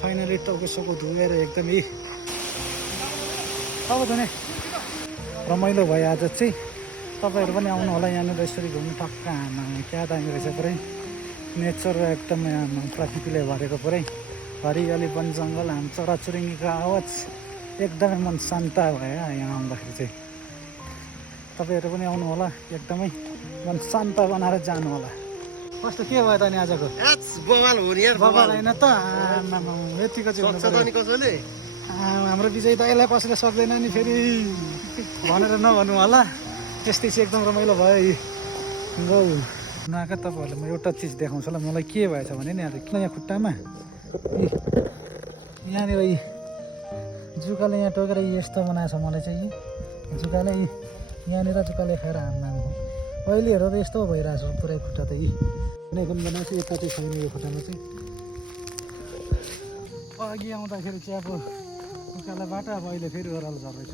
Finally टाउको धोएर एकदमै अब त नि रमाइलो भयो आज चाहिँ। तपाईँहरू पनि आउनु होला यहाँनिर यसरी घुम्नु टक्क हान्न क्या दामी रहेछ पुरै नेचर एकदमै प्रकृतिले भरेको पुरै हरियाली वन जङ्गल हाम चराचुरुङ्गीको आवाज एकदमै मन शान्त भयो यहाँ आउँदाखेरि चाहिँ। तपाईँहरू पनि आउनु होला एकदमै मन शान्त बनाएर जानु होला। कस्तो के भयो त नि आजको बवाल हो नि यार बबाल होइन त यतिको चाहिँ हाम्रो विजय दाइलाई कसैले सक्दैन नि फेरि भनेर नभन्नु होला। त्यस्तै चाहिँ एकदम रमाइलो भयो गौ नआएको। तपाईँहरूलाई म एउटा चिज देखाउँछु ल मलाई के भएछ भने नि आज किन यहाँ खुट्टामा यहाँनिर जुकाले यहाँ टोकेर यस्तो बनाएछ मलाई चाहिँ जुकाले यहाँनिर जुकाले खाएर हान्नु अहिले हेर त यस्तो भइरहेछ पुरै खुट्टा त कुनै पनि बनाएको यता चाहिँ छैन यो खुट्टामा चाहिँ। अघि आउँदाखेरि चाहिँ अब उकालोबाट अब अहिले फेरि ओह्रालो झर्दैछ।